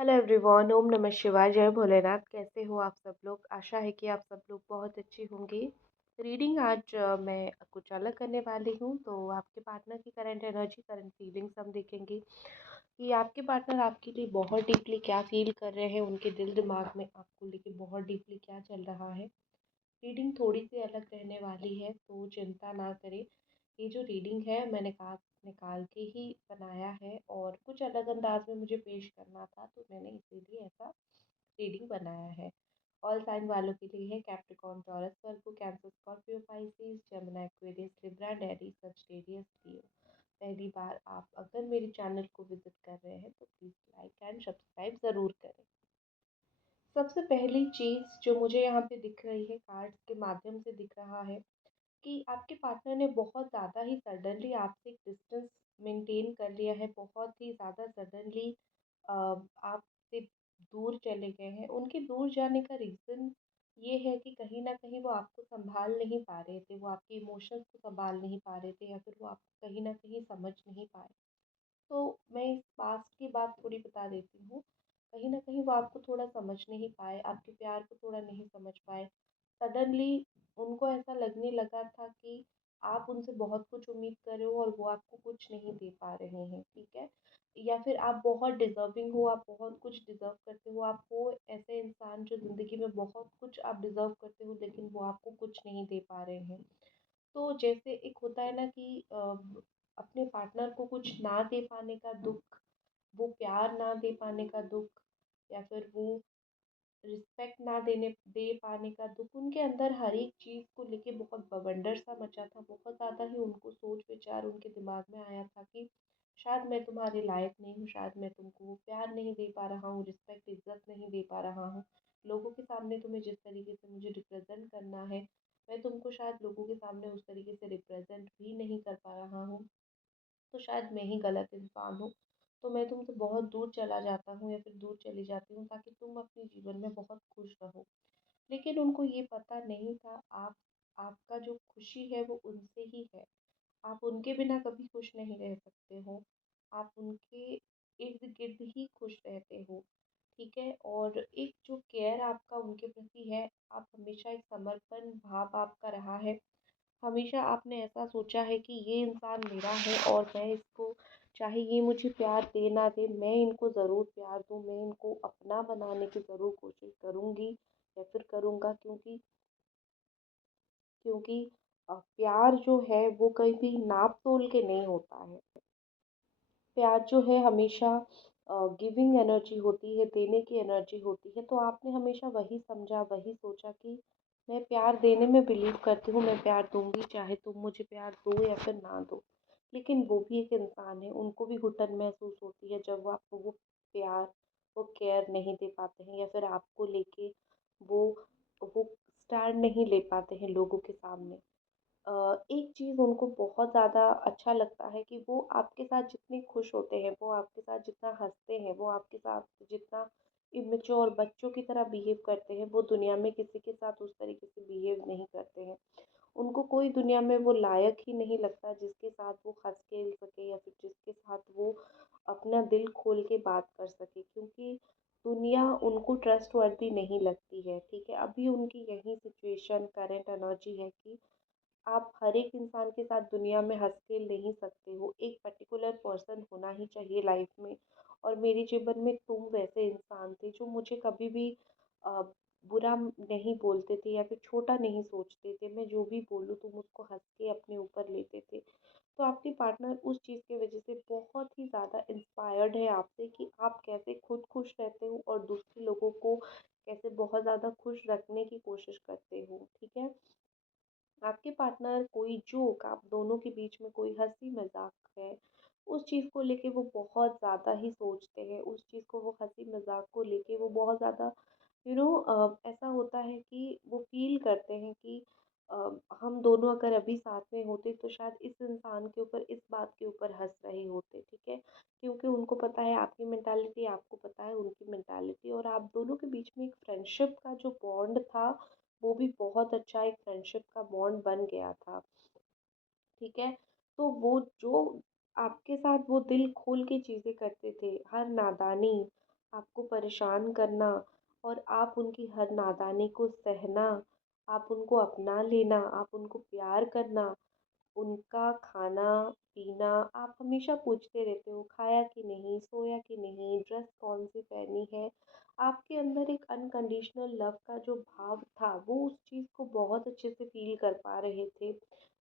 Hello everyone, ओम नमः शिवाय, जय भोलेनाथ। कैसे हो आप सब लोग? आशा है कि आप सब लोग बहुत अच्छी होंगी। रीडिंग आज मैं कुछ अलग करने वाली हूँ। तो आपके पार्टनर की करंट एनर्जी, करंट फीलिंग्स हम देखेंगे कि आपके पार्टनर आपके लिए बहुत डीपली क्या फील कर रहे हैं, उनके दिल दिमाग में आपको लेके बहुत डीपली क्या चल रहा है। रीडिंग थोड़ी सी अलग रहने वाली है, तो चिंता ना करें। ये जो रीडिंग है मैंने कहा निकाल के ही बनाया है और कुछ अलग अंदाज में मुझे पेश करना था, तो मैंने इसीलिए ऐसा रीडिंग बनाया है। ऑल साइन वालों के लिए है Capricorn, Taurus, Virgo, Cancer, Scorpio, Pisces, Gemini, Aquarius, Libra, Aries, Sagittarius, Leo. पहली बार आप अगर मेरे चैनल को विजिट कर रहे हैं तो प्लीज़ लाइक एंड सब्सक्राइब ज़रूर करें। सबसे पहली चीज़ जो मुझे यहाँ पे दिख रही है, कार्ड्स के माध्यम से दिख रहा है कि आपके पार्टनर ने बहुत ज़्यादा ही सडनली आपसे एक डिस्टेंस मेंटेन कर लिया है, बहुत ही ज़्यादा सडनली आपसे दूर चले गए हैं। उनके दूर जाने का रीज़न ये है कि कहीं न कहीं वो आपको सँभाल नहीं पा रहे थे, वो आपके इमोशंस को सँभाल नहीं पा रहे थे या फिर वो आपको कहीं न कहीं समझ नहीं पाए। तो मैं इस पास्ट की बात थोड़ी बता देती हूँ। कहीं न कहीं वो आपको थोड़ा समझ नहीं पाए, आपके प्यार को थोड़ा नहीं समझ पाए। सडनली उनको ऐसा लगने लगा था कि आप उनसे बहुत कुछ उम्मीद कर रहे हो और वो आपको कुछ नहीं दे पा रहे हैं, ठीक है? या फिर आप बहुत डिज़र्विंग हो, आप बहुत कुछ डिज़र्व करते हो, आप हो ऐसे इंसान जो ज़िंदगी में बहुत कुछ आप डिज़र्व करते हो, लेकिन वो आपको कुछ नहीं दे पा रहे हैं। तो जैसे एक होता है ना कि अपने पार्टनर को कुछ ना दे पाने का दुःख, वो प्यार ना दे पाने का दुःख या फिर वो रिस्पेक्ट ना दे पाने का दुःख, उनके अंदर हर एक चीज़ को लेके बहुत बवंडर सा मचा था। बहुत ज़्यादा ही उनको सोच विचार उनके दिमाग में आया था कि शायद मैं तुम्हारे लायक नहीं हूँ, शायद मैं तुमको प्यार नहीं दे पा रहा हूँ, रिस्पेक्ट इज़्ज़त नहीं दे पा रहा हूँ। लोगों के सामने तुम्हें जिस तरीके से मुझे रिप्रेज़ेंट करना है, मैं तुमको शायद लोगों के सामने उस तरीके से रिप्रेज़ेंट भी नहीं कर पा रहा हूँ। तो शायद मैं ही गलत इंसान हूँ। तो मैं तुमसे बहुत दूर चला जाता हूँ या फिर दूर चली जाती हूँ ताकि तुम अपने जीवन में बहुत खुश रहो। लेकिन उनको ये पता नहीं था आपका जो खुशी है वो उनसे ही है। आप उनके बिना कभी खुश नहीं रह सकते हो। आप उनके इर्द-गिर्द ही खुश रहते हो, ठीक है? और एक जो केयर आपका उनके प्रति है, आप हमेशा एक समर्पण भाव आपका रहा है। हमेशा आपने ऐसा सोचा है कि ये इंसान मेरा है और मैं इसको, चाहे ये मुझे प्यार दे ना दे, मैं इनको ज़रूर प्यार दूँ, मैं इनको अपना बनाने की ज़रूर कोशिश करूँगी या फिर करूँगा, क्योंकि क्योंकि प्यार जो है वो कभी नाप-तोल के नहीं होता है। प्यार जो है हमेशा गिविंग एनर्जी होती है, देने की एनर्जी होती है। तो आपने हमेशा वही समझा, वही सोचा कि मैं प्यार देने में बिलीव करती हूँ, मैं प्यार दूँगी, चाहे तुम मुझे प्यार दो या फिर ना दो। लेकिन वो भी एक इंसान है, उनको भी घुटन महसूस होती है जब वो आपको वो प्यार, वो केयर नहीं दे पाते हैं या फिर आपको लेके वो वो स्टैंड नहीं ले पाते हैं लोगों के सामने। एक चीज़ उनको बहुत ज़्यादा अच्छा लगता है कि वो आपके साथ जितने खुश होते हैं, वो आपके साथ जितना हँसते हैं, वो आपके साथ जितना इमैच्योर बच्चों की तरह बिहेव करते हैं, वो दुनिया में किसी के साथ उस तरीके से बिहेव नहीं करते हैं। उनको कोई दुनिया में वो लायक ही नहीं लगता जिसके साथ वो हँस-खेल सके या फिर जिसके साथ वो अपना दिल खोल के बात कर सके, क्योंकि दुनिया उनको ट्रस्टवर्दी नहीं लगती है, ठीक है? अभी उनकी यही सिचुएशन करंट एनर्जी है कि आप हर एक इंसान के साथ दुनिया में हँस खेल नहीं सकते हो। एक पर्टिकुलर पर्सन होना ही चाहिए लाइफ में, और मेरे जीवन में तुम वैसे इंसान थे जो मुझे कभी भी अ, बुरा नहीं बोलते थे या फिर छोटा नहीं सोचते थे। मैं जो भी बोलूँ तुम उसको हँस के अपने ऊपर लेते थे। तो आपके पार्टनर उस चीज़ की वज़ह से बहुत ही ज़्यादा इंस्पायर्ड है आपसे कि आप कैसे खुद खुश रहते हो और दूसरे लोगों को कैसे बहुत ज़्यादा खुश रखने की कोशिश करते हो, ठीक है? आपके पार्टनर कोई जोक, आप दोनों के बीच में कोई हँसी मज़ाक है, उस चीज़ को लेके वो बहुत ज़्यादा ही सोचते हैं, उस चीज़ को, वो हँसी मज़ाक को लेके वो बहुत ज़्यादा ऐसा होता है कि वो फ़ील करते हैं कि हम दोनों अगर अभी साथ में होते तो शायद इस इंसान के ऊपर, इस बात के ऊपर हँस रहे होते, ठीक है? क्योंकि उनको पता है आपकी मेंटालिटी, आपको पता है उनकी मेंटालिटी, और आप दोनों के बीच में एक फ्रेंडशिप का जो बॉन्ड था, वो भी बहुत अच्छा एक फ्रेंडशिप का बॉन्ड बन गया था, ठीक है? तो वो जो आपके साथ वो दिल खोल के चीज़ें करते थे, हर नादानी, आपको परेशान करना और आप उनकी हर नादानी को सहना, आप उनको अपना लेना, आप उनको प्यार करना, उनका खाना-पीना आप हमेशा पूछते रहते हो, खाया कि नहीं, सोया कि नहीं, ड्रेस कौन-सी पहनी है। आपके अंदर एक अनकंडीशनल लव का जो भाव था, वो उस चीज़ को बहुत अच्छे से फ़ील कर पा रहे थे।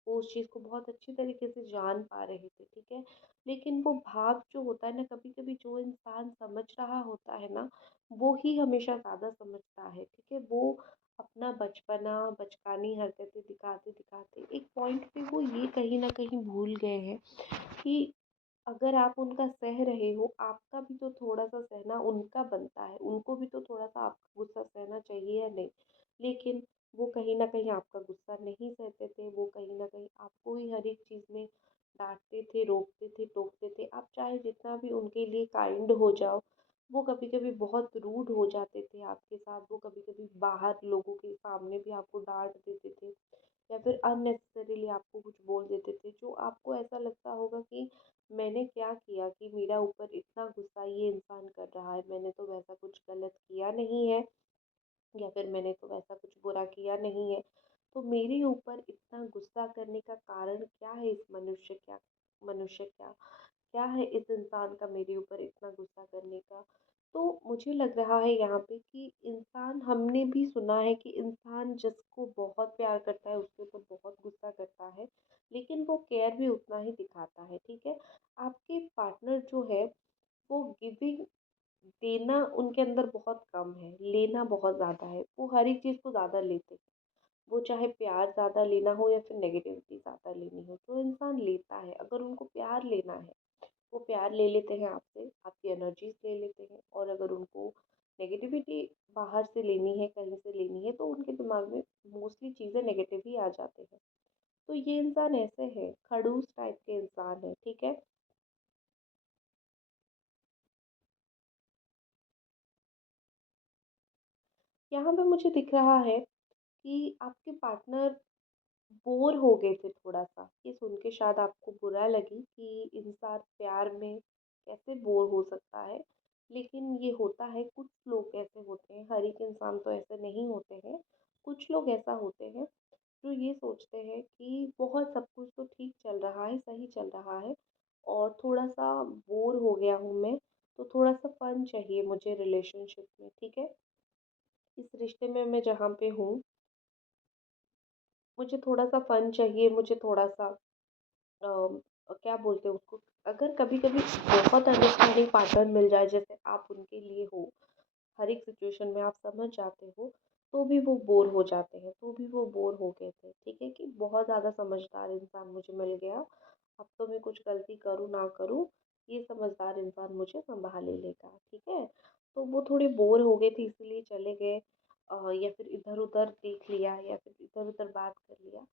वो उस चीज़ को बहुत अच्छी तरीके से जान पा रहे थे, ठीक है? लेकिन वो भाव जो होता है ना, कभी-कभी जो इंसान समझ रहा होता है ना, वो ही हमेशा ज़्यादा समझता है, ठीक है? वो अपना बचपना, बचकानी हरकतें दिखाते-दिखाते एक पॉइंट पे वो ये कहीं न कहीं भूल गए हैं कि अगर आप उनका सह रहे हो, आपका भी तो थोड़ा-सा सहना उनका बनता है। उनको भी तो थोड़ा-सा आपका गुस्सा सहना चाहिए या नहीं? लेकिन वो कहीं न कहीं आपका गुस्सा नहीं सहते थे, वो कहीं न कहीं आपको ही हर एक चीज़ में डाँटते थे, रोकते थे, टोकते थे। आप चाहे जितना भी उनके लिए काइंड हो जाओ, वो कभी-कभी बहुत रूड हो जाते थे आपके साथ। वो कभी-कभी बाहर लोगों के सामने भी आपको डाँट देते थे या फिर अननेसेसरीली आपको कुछ बोल देते थे, जो आपको ऐसा लगता होगा कि मैंने क्या किया कि मेरा ऊपर इतना गुस्सा ये इंसान कर रहा है, मैंने तो वैसा कुछ गलत किया नहीं है या फिर मैंने तो वैसा कुछ बुरा किया नहीं है। तो मेरे ऊपर इतना गुस्सा करने का कारण क्या है इस मनुष्य का? क्या है इस इंसान का मेरे ऊपर इतना गुस्सा करने का? तो मुझे लग रहा है यहाँ पे कि इंसान हमने भी सुना है कि इंसान जिसको बहुत प्यार करता है उसके ऊपर बहुत गुस्सा करता है, लेकिन वो केयर भी उतना ही दिखाता है, ठीक है? आपके पार्टनर जो है वो गिविंग देना उनके अंदर बहुत कम है, लेना बहुत ज़्यादा है। वो हर एक चीज़ को ज़्यादा लेते हैं। वो चाहे प्यार ज़्यादा लेना हो या फिर नेगेटिविटी ज़्यादा लेनी हो, जो इंसान लेता है, अगर उनको प्यार लेना है, वो प्यार ले लेते हैं आपसे, आपकी एनर्जीज़ ले लेते हैं और अगर उनको नेगेटिविटी बाहर से लेनी है, कहीं से लेनी है, तो उनके दिमाग में मोस्टली चीज़ें नेगेटिव ही आ जाते हैं। तो ये इंसान ऐसे हैं, खड़ूस टाइप के इंसान हैं, ठीक है? यहाँ पे मुझे दिख रहा है कि आपके पार्टनर बोर हो गए थे थोड़ा-सा। ये सुन के शायद आपको बुरा लगे कि इंसान प्यार में कैसे बोर हो सकता है। लेकिन ये होता है, कुछ लोग ऐसे होते हैं, हर एक इंसान तो ऐसे नहीं होते हैं। कुछ लोग ऐसा होते हैं जो ये सोचते हैं कि बहुत सब कुछ तो ठीक चल रहा है, सही चल रहा है और थोड़ा-सा बोर हो गया हूँ मैं, तो थोड़ा-सा फन चाहिए मुझे रिलेशनशिप में, ठीक है? इस रिश्ते में मैं जहाँ पे हूँ, मुझे थोड़ा-सा फन चाहिए, मुझे थोड़ा-सा क्या बोलते हैं उसको, अगर कभी-कभी बहुत अंडरस्टैंडिंग पार्टनर मिल जाए जैसे आप उनके लिए हो, हर एक सिचुएशन में आप समझ जाते हो, तो भी वो बोर हो जाते हैं, तो भी वो बोर हो गए थे, ठीक है? कि बहुत ज़्यादा समझदार इंसान मुझे मिल गया, अब तो मैं कुछ गलती करूँ ना करूँ, ये समझदार इंसान मुझे सँभाल ही लेगा, ठीक है? तो वो थोड़े बोर हो गए थे इसलिए चले गए या फिर इधर-उधर देख लिया या फिर इधर-उधर बात कर लिया।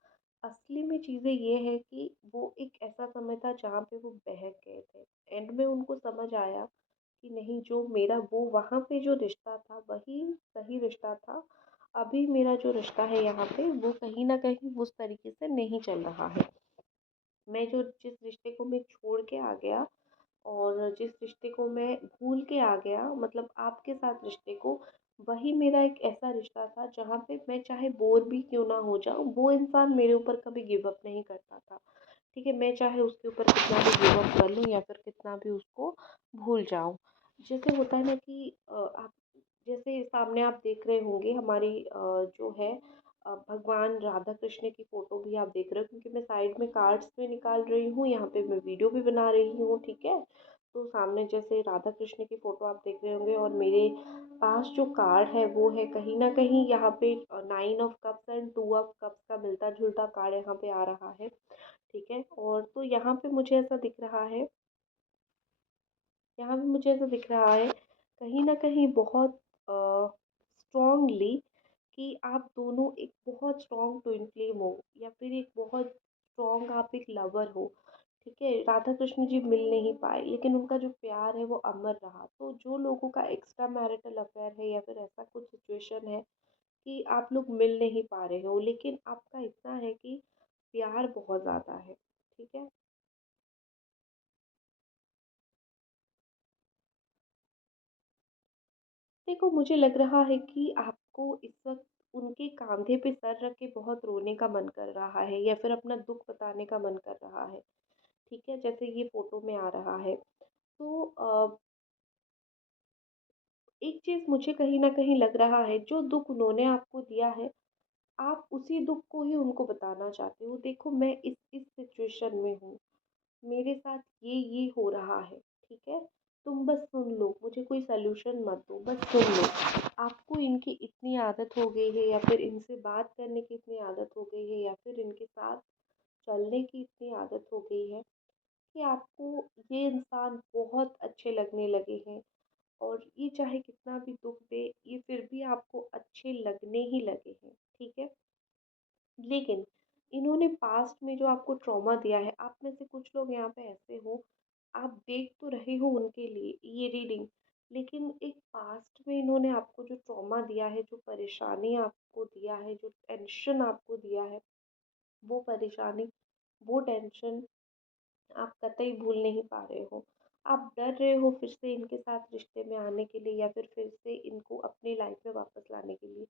असली में चीज़ें ये है कि वो एक ऐसा समय था जहाँ पे वो बहक गए थे। एंड में उनको समझ आया कि नहीं, जो मेरा वो वहाँ पे जो रिश्ता था वही सही रिश्ता था। अभी मेरा जो रिश्ता है यहाँ पे वो कहीं न कहीं उस तरीके से नहीं चल रहा है। मैं जो जिस रिश्ते को मैं छोड़ के आ गया और जिस रिश्ते को मैं भूल के आ गया, मतलब आपके साथ रिश्ते को, वही मेरा एक ऐसा रिश्ता था जहाँ पे मैं चाहे बोर भी क्यों ना हो जाऊँ, वो इंसान मेरे ऊपर कभी गिव अप नहीं करता था। ठीक है, मैं चाहे उसके ऊपर कितना भी गिव अप कर लूँ या फिर कितना भी उसको भूल जाऊँ। जैसे होता है ना कि आप जैसे सामने आप देख रहे होंगे हमारी जो है भगवान राधा कृष्ण की फ़ोटो भी आप देख रहे हो, क्योंकि मैं साइड में कार्ड्स भी निकाल रही हूँ, यहाँ पे मैं वीडियो भी बना रही हूँ, ठीक है? तो सामने जैसे राधा कृष्ण की फ़ोटो आप देख रहे होंगे और मेरे पास जो कार्ड है वो है कहीं न कहीं यहाँ पे 9 of cups and 2 of cups का मिलता-जुलता कार्ड यहाँ पे आ रहा है, ठीक है? और तो यहाँ पे मुझे ऐसा दिख रहा है कहीं न कहीं बहुत स्ट्रॉन्गली कि आप दोनों एक बहुत स्ट्रॉन्ग ट्विन फ्लेम हो या फिर एक बहुत स्ट्रॉन्ग आप एक लवर हो, ठीक है? राधा कृष्ण जी मिल नहीं पाए लेकिन उनका जो प्यार है वो अमर रहा। तो जो लोगों का एक्स्ट्रा मैरिटल अफेयर है या फिर ऐसा कुछ सिचुएशन है कि आप लोग मिल नहीं पा रहे हो, लेकिन आपका इतना है कि प्यार बहुत ज़्यादा है, ठीक है? देखो, मुझे लग रहा है कि आपको इस वक़्त उनके कंधे पे सर रख के बहुत रोने का मन कर रहा है या फिर अपना दुःख बताने का मन कर रहा है, ठीक है? जैसे ये फ़ोटो में आ रहा है। तो एक चीज़ मुझे कहीं न कहीं लग रहा है, जो दुःख उन्होंने आपको दिया है, आप उसी दुःख को ही उनको बताना चाहते हो। देखो, मैं इस सिचुएशन में हूँ, मेरे साथ ये हो रहा है, ठीक है? तुम बस सुन लो, मुझे कोई सॉल्यूशन मत दो, बस सुन लो। आपको इनकी इतनी आदत हो गई है या फिर इनसे बात करने की इतनी आदत हो गई है या फिर इनके साथ चलने की इतनी आदत हो गई है कि आपको ये इंसान बहुत अच्छे लगने लगे हैं और ये चाहे कितना भी दुःख दे, ये फिर भी आपको अच्छे लगने ही लगे हैं, ठीक है? लेकिन इन्होंने पास्ट में जो आपको ट्रॉमा दिया है, आप में से कुछ लोग यहाँ पे ऐसे हो, आप देख तो रहे हो उनके लिए ये रीडिंग, लेकिन एक पास्ट में इन्होंने आपको जो ट्रॉमा दिया है, जो परेशानी आपको दिया है, जो टेंशन आपको दिया है, वो परेशानी, वो टेंशन आप कतई भूल नहीं पा रहे हो। आप डर रहे हो फिर से इनके साथ रिश्ते में आने के लिए या फिर से इनको अपनी लाइफ में वापस लाने के लिए।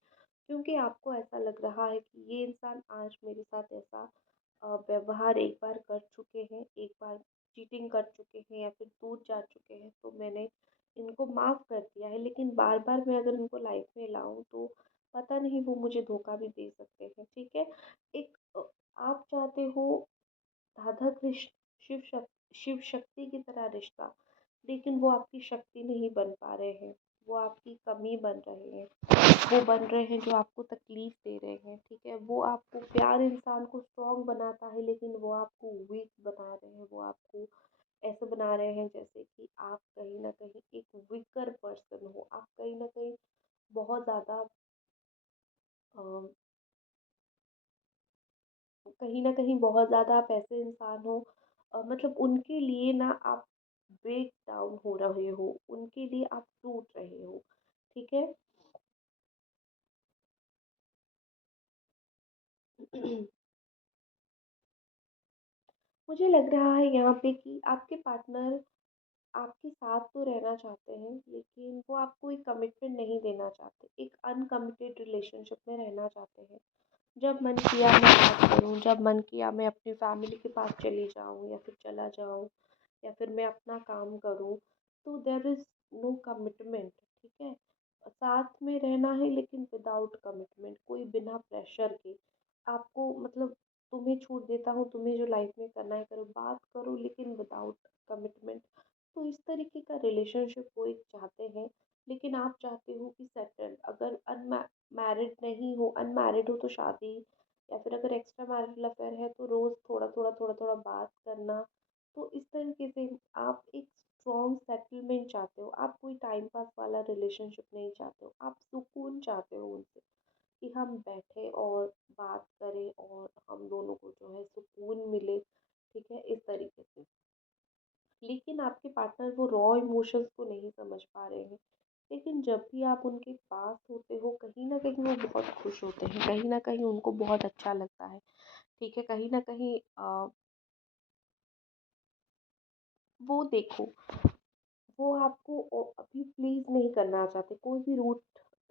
क्योंकि आपको ऐसा लग रहा है कि ये इंसान आज मेरे साथ ऐसा व्यवहार एक बार कर चुके हैं, एक बार चीटिंग कर चुके हैं या फिर दूर जा चुके हैं, तो मैंने इनको माफ़ कर दिया है। लेकिन बार-बार मैं अगर इनको लाइफ में लाऊँ तो पता नहीं वो मुझे धोखा भी दे सकते हैं, ठीक है? एक आप चाहते हो राधा कृष्ण शिव शक्ति की तरह रिश्ता, लेकिन वो आपकी शक्ति नहीं बन पा रहे हैं, वो आपकी कमी बन रहे हैं, वो बन रहे हैं जो आपको तकलीफ दे रहे हैं, ठीक है? वो आपको प्यार इंसान को स्ट्रॉन्ग बनाता है लेकिन वो आपको वीक बना रहे हैं, वो आपको ऐसे बना रहे हैं जैसे कि आप कहीं न कहीं एक वीकर पर्सन हो, आप कहीं न कहीं बहुत ज़्यादा अ, कहीं न कहीं बहुत ज़्यादा आप ऐसे इंसान हो, मतलब उनके लिए ना आप ब्रेक डाउन हो रहे हो, उनके लिए आप टूट रहे हो, ठीक है? मुझे लग रहा है यहाँ पे कि आपके पार्टनर आपके साथ तो रहना चाहते हैं, लेकिन वो आपको एक कमिटमेंट नहीं देना चाहते, एक अनकमिटेड रिलेशनशिप में रहना चाहते हैं। जब मन किया मैं बात करूँ, जब मन किया मैं अपनी फैमिली के पास चली जाऊँ या फिर चला जाऊँ या फिर मैं अपना काम करूँ, तो देयर इज़ नो कमिटमेंट, ठीक है? साथ में रहना है लेकिन विदाउट कमिटमेंट, कोई बिना प्रेशर के। आपको मतलब तुम्हें छूट देता हूँ, तुम्हें जो लाइफ में करना है करो, बात करो लेकिन विदाउट कमिटमेंट। तो इस तरीके का रिलेशनशिप वो एक चाहते हैं, लेकिन आप चाहते हो कि सेटल्ड, अगर मैरिड नहीं हो, अनमैरिड हो तो शादी या फिर अगर एक्स्ट्रा मैरिटल अफेयर है तो रोज़ थोड़ा-थोड़ा बात करना। तो इस तरीके से आप एक स्ट्रॉन्ग सेटलमेंट चाहते हो, आप कोई टाइम पास वाला रिलेशनशिप नहीं चाहते हो, आप सुकून चाहते हो उनसे कि हम बैठे और बात करें और हम दोनों को जो है सुकून मिले, ठीक है? इस तरीके से। लेकिन आपके पार्टनर वो रॉ इमोशंस को नहीं समझ पा रहे हैं। लेकिन जब भी आप उनके पास होते हो, कहीं न कहीं वो बहुत खुश होते हैं, कहीं न कहीं उनको बहुत अच्छा लगता है, ठीक है? कहीं न कहीं वो देखो, वो आपको अभी प्लीज़ नहीं करना चाहते, कोई भी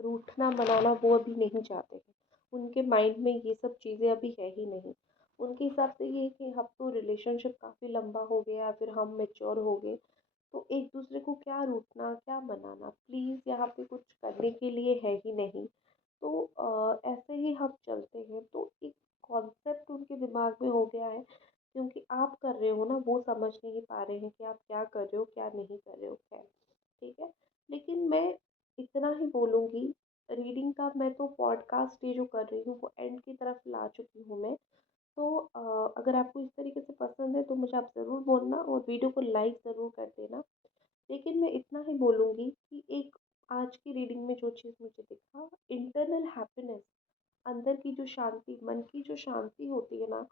रूठना मनाना वो अभी नहीं चाहते हैं। उनके माइंड में ये सब चीज़ें अभी है ही नहीं। उनके हिसाब से ये है कि अब तो रिलेशनशिप काफ़ी लंबा हो गया, फिर हम मैच्योर हो गए, तो एक दूसरे को क्या रूठना, क्या मनाना, प्लीज़ यहाँ पे कुछ करने के लिए है ही नहीं। तो ऐसे ही हम चलते हैं, तो एक कॉन्सेप्ट उनके दिमाग में हो गया है, क्योंकि आप कर रहे हो ना, वो समझ नहीं पा रहे हैं कि आप क्या कर रहे हो, क्या नहीं कर रहे हो, खैर, ठीक है। लेकिन मैं इतना ही बोलूँगी, रीडिंग का मैं तो पॉडकास्ट ये जो कर रही हूँ वो एंड की तरफ ला चुकी हूँ मैं। तो अगर आपको इस तरीके से पसंद है तो मुझे आप ज़रूर बोलना और वीडियो को लाइक ज़रूर कर देना। लेकिन मैं इतना ही बोलूँगी कि एक आज की रीडिंग में जो चीज़ मुझे दिखा, इंटरनल हैप्पीनेस, अंदर की जो शांति, मन की जो शांति होती है ना,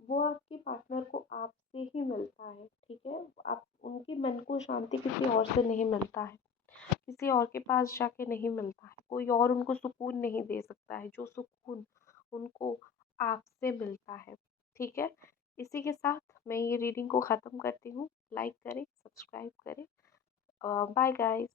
वो आपके पार्टनर को आपसे ही मिलता है, ठीक है? आप उनके मन को शांति किसी और से नहीं मिलता है, किसी और के पास जाके नहीं मिलता है, कोई और उनको सुकून नहीं दे सकता है, जो सुकून उनको आपसे मिलता है, ठीक है? इसी के साथ मैं ये रीडिंग को ख़त्म करती हूँ। लाइक करें, सब्सक्राइब करें। Bye guys.